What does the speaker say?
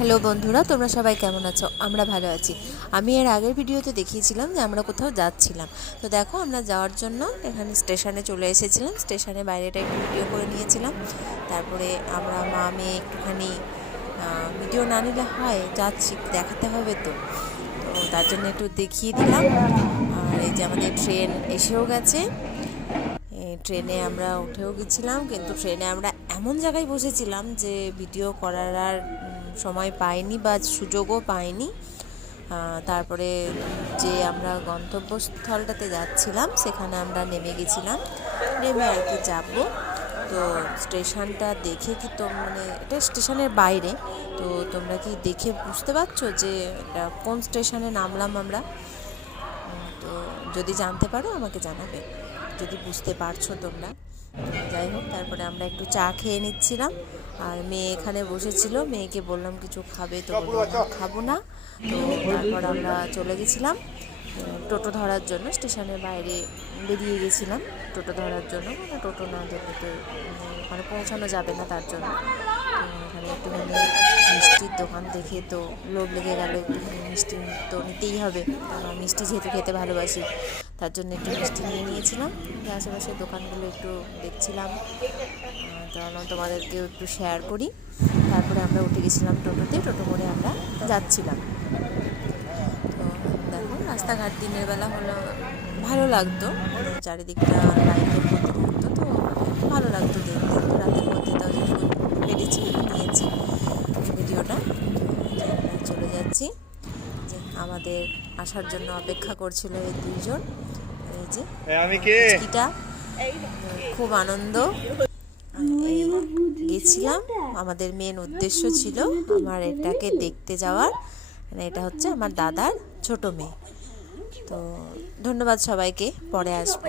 Hello বন্ধুরা, তোমরা সবাই কেমন আছো? আমরা ভালো আছি। আমি এর আগের ভিডিওতে দেখিয়েছিলাম যে আমরা কোথাও যাচ্ছিলাম। তো দেখো, আমরা যাওয়ার জন্য এখানে স্টেশনে চলে এসেছিলাম। স্টেশনে বাইরেটা একটু ভিডিও করে নিয়েছিলাম। তারপরে আমরা মা মেয়ে একটুখানি ভিডিও না নিলে হয়, যাচ্ছি দেখাতে হবে তো তার জন্য একটু দেখিয়ে দিলাম। আর এই যে আমাদের ট্রেন এসেও গেছে। ট্রেনে আমরা উঠেও গেছিলাম, কিন্তু ট্রেনে আমরা এমন জায়গায় বসেছিলাম যে ভিডিও করার আর সময় পাইনি বা সুযোগও পাইনি। তারপরে যে আমরা গন্তব্যস্থলটাতে যাচ্ছিলাম সেখানে আমরা নেমে গেছিলাম, নেমে আর কি যাবো। তো স্টেশনটা দেখে কি মানে এটা স্টেশনের বাইরে, তো তোমরা কি দেখে বুঝতে পারছো যে এটা কোন স্টেশনে নামলাম আমরা? তো যদি জানতে পারো আমাকে জানাবে, যদি বুঝতে পারছো তোমরা। যাই হোক, তারপরে আমরা একটু চা খেয়ে নিচ্ছিলাম, আর মেয়ে এখানে বসেছিল। মেয়েকে বললাম কিছু খাবে, তো বললাম খাবো না। তো তারপর আমরা চলে গেছিলাম টোটো ধরার জন্য। স্টেশনের বাইরে বেরিয়ে গেছিলাম টোটো ধরার জন্য, মানে টোটো না ধরলে তো মানে পৌঁছানো যাবে না, তার জন্য। এখানে একটুখানি মিষ্টির দোকান দেখে তো লোভ লেগে গেল, একটুখানি মিষ্টি তো নিতেই হবে, কারণ মিষ্টি যেহেতু খেতে ভালোবাসি, তার জন্য একটু মিষ্টি নিয়ে নিয়েছিলাম। আশেপাশের দোকানগুলো একটু দেখছিলাম, তাহলে তোমাদেরকেও একটু শেয়ার করি। তারপরে আমরা উঠে গেছিলাম টোটোতে, টোটো করে আমরা যাচ্ছিলাম। তো দেখো, রাস্তাঘাট দিনের বেলা হলো ভালো লাগতো, চারিদিকটা লাইটের মধ্যে থাকতো, তো ভালো লাগতো দেখতে। তো রাতের মধ্যে তাও যেটুকু পেরেছি নিয়েছি ভিডিওটা। আমরা চলে যাচ্ছি, যে আমাদের আসার জন্য অপেক্ষা করছিল এই দুইজন। এই যে মিষ্টিটা, খুব আনন্দ। এই গেছিলাম, আমাদের মেন উদ্দেশ্য ছিল আমার এটাকে দেখতে যাওয়ার, মানে এটা হচ্ছে আমার দাদার ছোট মেয়ে। তো ধন্যবাদ সবাইকে, পরে আসবো।